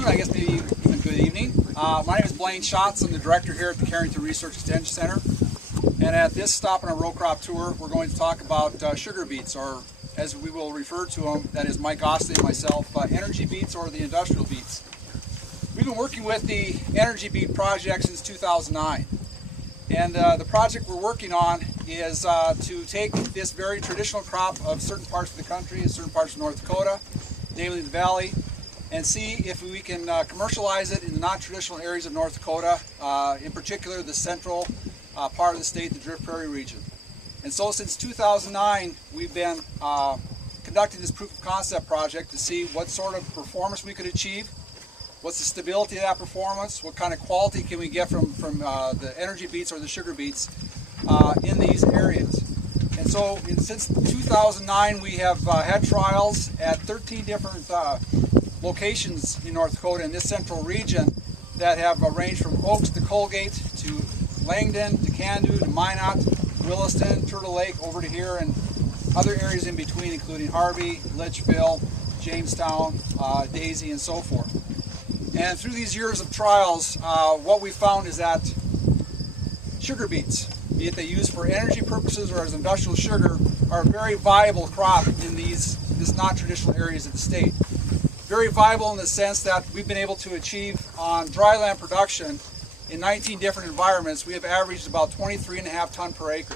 afternoon, I guess maybe even good evening. My name is Blaine Schatz. I'm the director here at the Carrington Research Extension Center. And at this stop on our row crop tour, we're going to talk about sugar beets, or as we will refer to them, that is Mike Ostlie and myself, energy beets or the industrial beets. We've been working with the energy beet project since 2009. And the project we're working on is to take this very traditional crop of certain parts of the country, certain parts of North Dakota, namely the valley, and see if we can commercialize it in the non-traditional areas of North Dakota, in particular the central part of the state, the Drift Prairie region. And so since 2009, we've been conducting this proof of concept project to see what sort of performance we could achieve, what's the stability of that performance, what kind of quality can we get from the energy beets or the sugar beets in these areas. And so since 2009, we have had trials at 13 different locations in North Dakota in this central region that have ranged from Oaks to Colgate to Langdon to Candu to Minot, Williston, Turtle Lake, over to here, and other areas in between, including Harvey, Litchfield, Jamestown, Daisy, and so forth. And through these years of trials, what we found is that sugar beets, be it they use for energy purposes or as industrial sugar, are a very viable crop in these non-traditional areas of the state. Very viable in the sense that we've been able to achieve on dryland production in 19 different environments. We have averaged about 23.5 ton per acre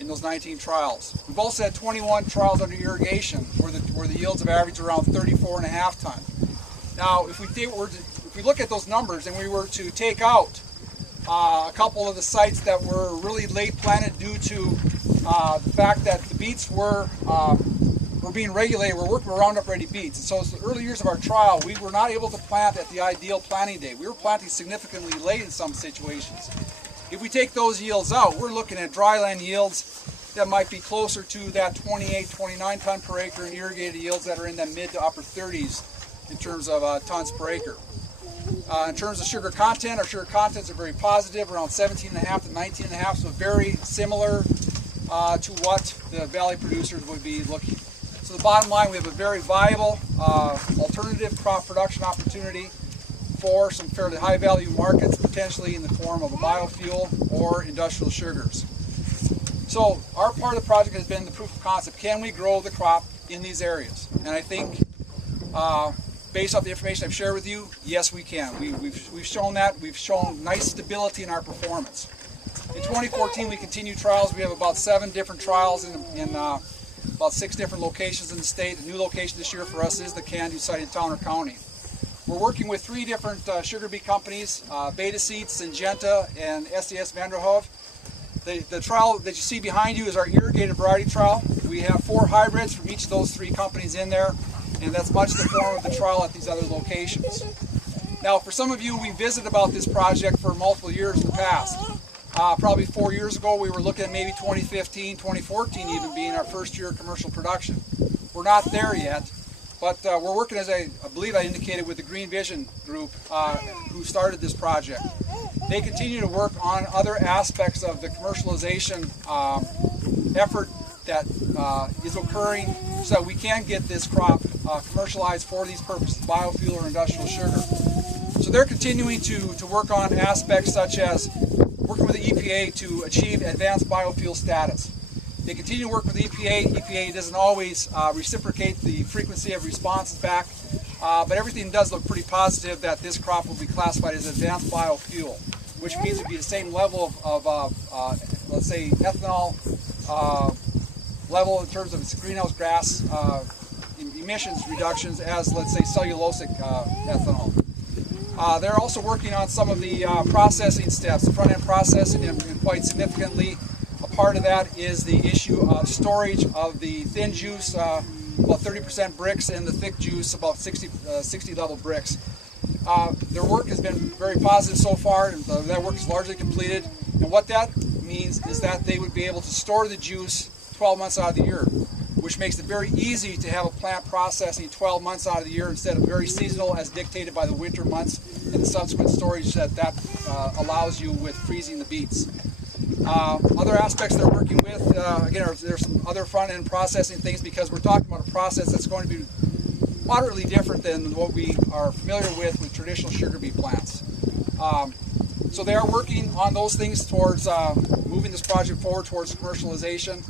in those 19 trials. We've also had 21 trials under irrigation where the yields have averaged around 34.5 ton. Now, if we look at those numbers and we were to take out a couple of the sites that were really late planted due to the fact that the beets were being regulated, we're working with Roundup Ready beets. And so it's the early years of our trial, we were not able to plant at the ideal planting date. We were planting significantly late in some situations. If we take those yields out, we're looking at dryland yields that might be closer to that 28, 29 ton per acre, and irrigated yields that are in the mid to upper 30s in terms of tons per acre. In terms of sugar content, our sugar contents are very positive, around 17.5 to 19.5, so very similar to what the valley producers would be looking. So the bottom line, we have a very viable alternative crop production opportunity for some fairly high value markets, potentially in the form of a biofuel or industrial sugars. So our part of the project has been the proof of concept. Can we grow the crop in these areas? And I think based off the information I've shared with you, yes we can. We've shown that. We've shown nice stability in our performance. In 2014 we continued trials. We have about 7 different trials in about 6 different locations in the state. A new location this year for us is the Candu site in Towner County. We're working with 3 different sugar beet companies, Beta Seeds, Syngenta, and SDS Vanderhoof. The trial that you see behind you is our irrigated variety trial. We have 4 hybrids from each of those 3 companies in there, and that's much the form of the trial at these other locations. Now, for some of you, we visited about this project for multiple years in the past. Probably 4 years ago, we were looking at maybe 2015, 2014 even being our first year of commercial production. We're not there yet, but we're working, as I believe I indicated, with the Green Vision group who started this project. They continue to work on other aspects of the commercialization effort that is occurring so that we can get this crop commercialized for these purposes, biofuel or industrial sugar. So they're continuing to work on aspects such as working with the EPA to achieve advanced biofuel status. They continue to work with the EPA. EPA doesn't always reciprocate the frequency of responses back, but everything does look pretty positive that this crop will be classified as advanced biofuel, which means it would be the same level of let's say, ethanol level in terms of its greenhouse gas emissions reductions as, let's say, cellulosic ethanol. They're also working on some of the processing steps, the front-end processing, and quite significantly, a part of that is the issue of storage of the thin juice, about 30% bricks, and the thick juice, about 60 level bricks. Their work has been very positive so far, and that work is largely completed. And what that means is that they would be able to store the juice 12 months out of the year, which makes it very easy to have a plant processing 12 months out of the year instead of very seasonal as dictated by the winter months and the subsequent storage that allows you with freezing the beets. Other aspects they're working with, again, there's some other front-end processing things because we're talking about a process that's going to be moderately different than what we are familiar with traditional sugar beet plants. So they are working on those things towards moving this project forward towards commercialization,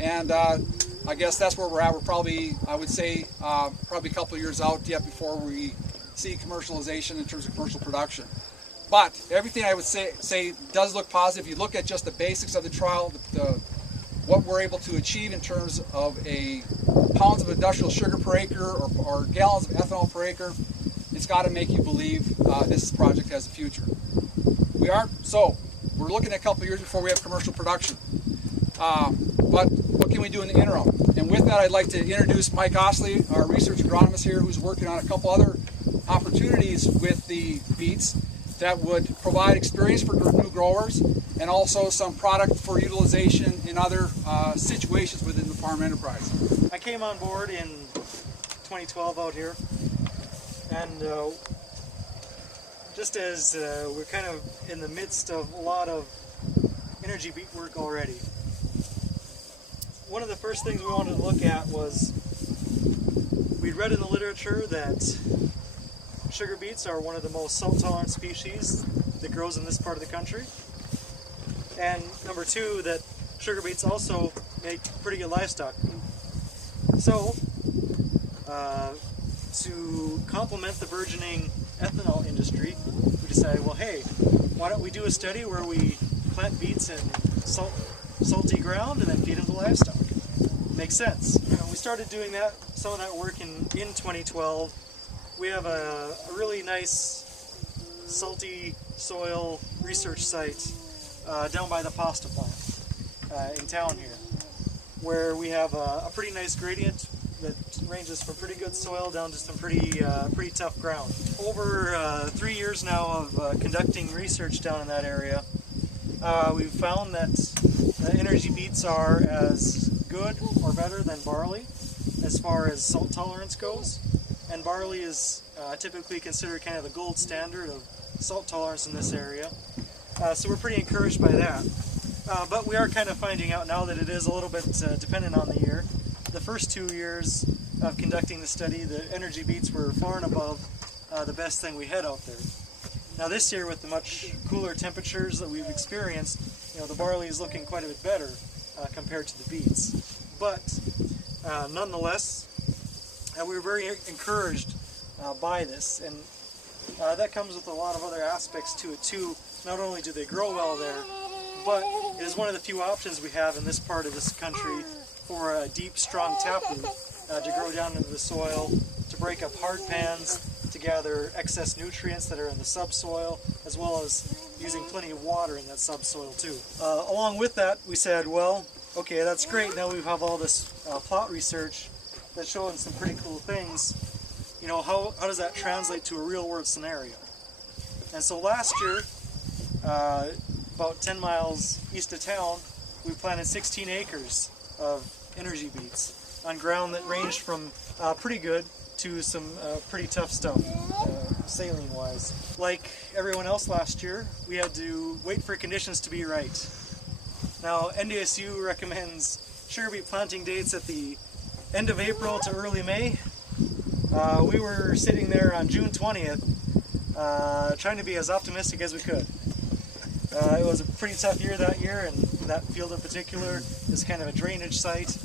and I guess that's where we're at. We're probably, I would say, probably a couple of years out yet before we see commercialization in terms of commercial production. But everything I would say does look positive. You look at just the basics of the trial, what we're able to achieve in terms of pounds of industrial sugar per acre or gallons of ethanol per acre. It's got to make you believe this project has a future. We're looking at a couple of years before we have commercial production. But what can we do in the interim? And with that, I'd like to introduce Mike Ostlie, our research agronomist here, who's working on a couple other opportunities with the beets that would provide experience for new growers and also some product for utilization in other situations within the farm enterprise. I came on board in 2012 out here, and just as we're kind of in the midst of a lot of energy beet work already, one of the first things we wanted to look at was we'd read in the literature that sugar beets are one of the most salt-tolerant species that grows in this part of the country. And number two, that sugar beets also make pretty good livestock. So, to complement the burgeoning ethanol industry, we decided, well, hey, why don't we do a study where we plant beets in salty ground and then feed them to livestock? Makes sense. We started doing some of that work in 2012. We have a really nice salty soil research site down by the pasta plant in town here, where we have a pretty nice gradient that ranges from pretty good soil down to some pretty tough ground. Over 3 years now of conducting research down in that area, we've found that energy beets are as good or better than barley as far as salt tolerance goes. And barley is typically considered kind of the gold standard of salt tolerance in this area. So we're pretty encouraged by that. But we are kind of finding out now that it is a little bit dependent on the year. The first 2 years of conducting the study, the energy beets were far and above the best thing we had out there. Now this year, with the much cooler temperatures that we've experienced, the barley is looking quite a bit better compared to the beets. But nonetheless, we were very encouraged by this, and that comes with a lot of other aspects to it too. Not only do they grow well there, but it is one of the few options we have in this part of this country for a deep, strong taproot to grow down into the soil, to break up hard pans, to gather excess nutrients that are in the subsoil, as well as using plenty of water in that subsoil too. Along with that, we said, well, okay, that's great. Now we have all this plot research that's showing some pretty cool things. How does that translate to a real-world scenario? And so last year, about 10 miles east of town, we planted 16 acres of energy beets on ground that ranged from pretty good to some pretty tough stuff, saline-wise. Like everyone else last year, we had to wait for conditions to be right. Now, NDSU recommends sugar beet planting dates at the end of April to early May. We were sitting there on June 20th, trying to be as optimistic as we could. It was a pretty tough year that year, and that field in particular is kind of a drainage site.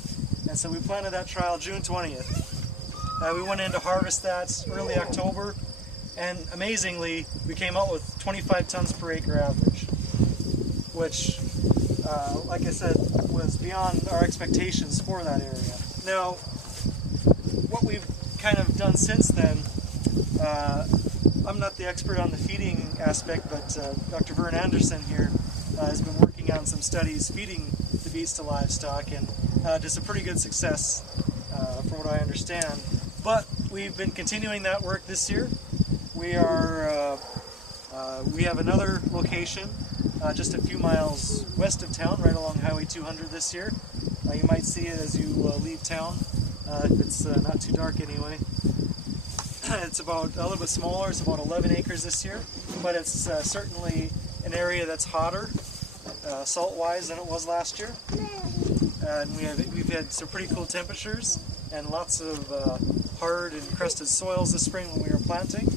And so we planted that trial June 20th. We went in to harvest that early October, and amazingly, we came out with 25 tons per acre average, which, like I said, was beyond our expectations for that area. Now, what we've kind of done since then, I'm not the expert on the feeding aspect, but Dr. Vern Anderson here has been working on some studies feeding the beets to livestock, and to some pretty good success from what I understand. But we've been continuing that work this year. We have another location just a few miles west of town, right along Highway 200 this year. You might see it as you leave town, if it's not too dark anyway. It's about a little bit smaller. It's about 11 acres this year, but it's certainly an area that's hotter, salt-wise, than it was last year. And we've had some pretty cool temperatures and lots of hard and crusted soils this spring when we were planting.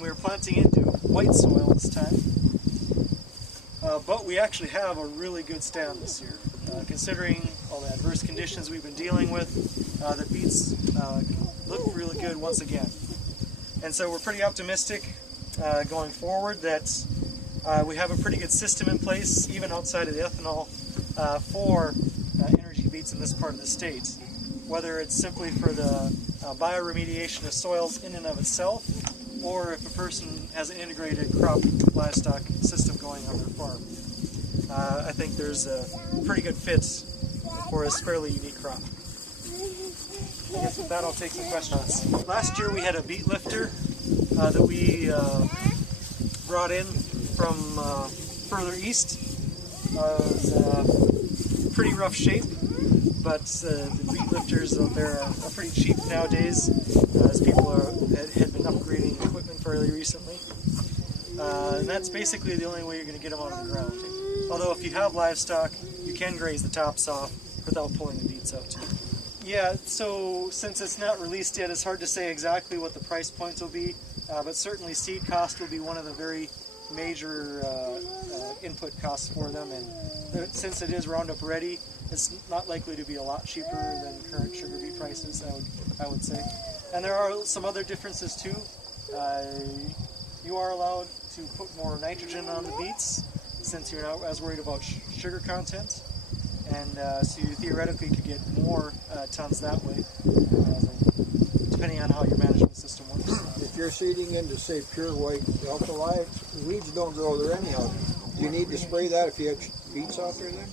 We were planting into white soil this time. But we actually have a really good stand this year. Considering all the adverse conditions we've been dealing with, the beets look really good once again. And so we're pretty optimistic going forward that we have a pretty good system in place, even outside of the ethanol, for energy beets in this part of the state. Whether it's simply for the bioremediation of soils in and of itself, or if a person has an integrated crop livestock system going on their farm. I think there's a pretty good fit for this fairly unique crop. I guess with that I'll take some questions. Last year we had a beet lifter that we brought in from further east. It was pretty rough shape, but the beet lifters out there are pretty cheap nowadays, as people had been upgrading equipment fairly recently. And that's basically the only way you're going to get them out on the ground. Although if you have livestock, you can graze the tops off without pulling the beets out. Yeah, so since it's not released yet, it's hard to say exactly what the price points will be, but certainly seed cost will be one of the very major input costs for them, and since it is Roundup ready, it's not likely to be a lot cheaper than current sugar beet prices, I would say. And there are some other differences too. You are allowed to put more nitrogen on the beets, since you're not as worried about sugar content, and so you theoretically could get more tons that way, depending on how your management system works. If you're seeding into, say, pure white alkali, weeds don't grow there anyhow. Do you need to spray that if you have beets out there then?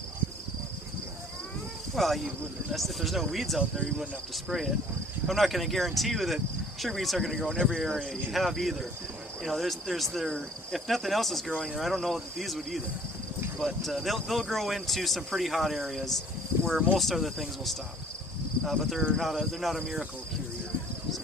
Well, you wouldn't. If there's no weeds out there, you wouldn't have to spray it. I'm not going to guarantee you that sugar beets are going to grow in every area you have either. You know, if nothing else is growing there, I don't know that these would either. But they'll grow into some pretty hot areas where most other things will stop. But they're not a miracle cure either. So.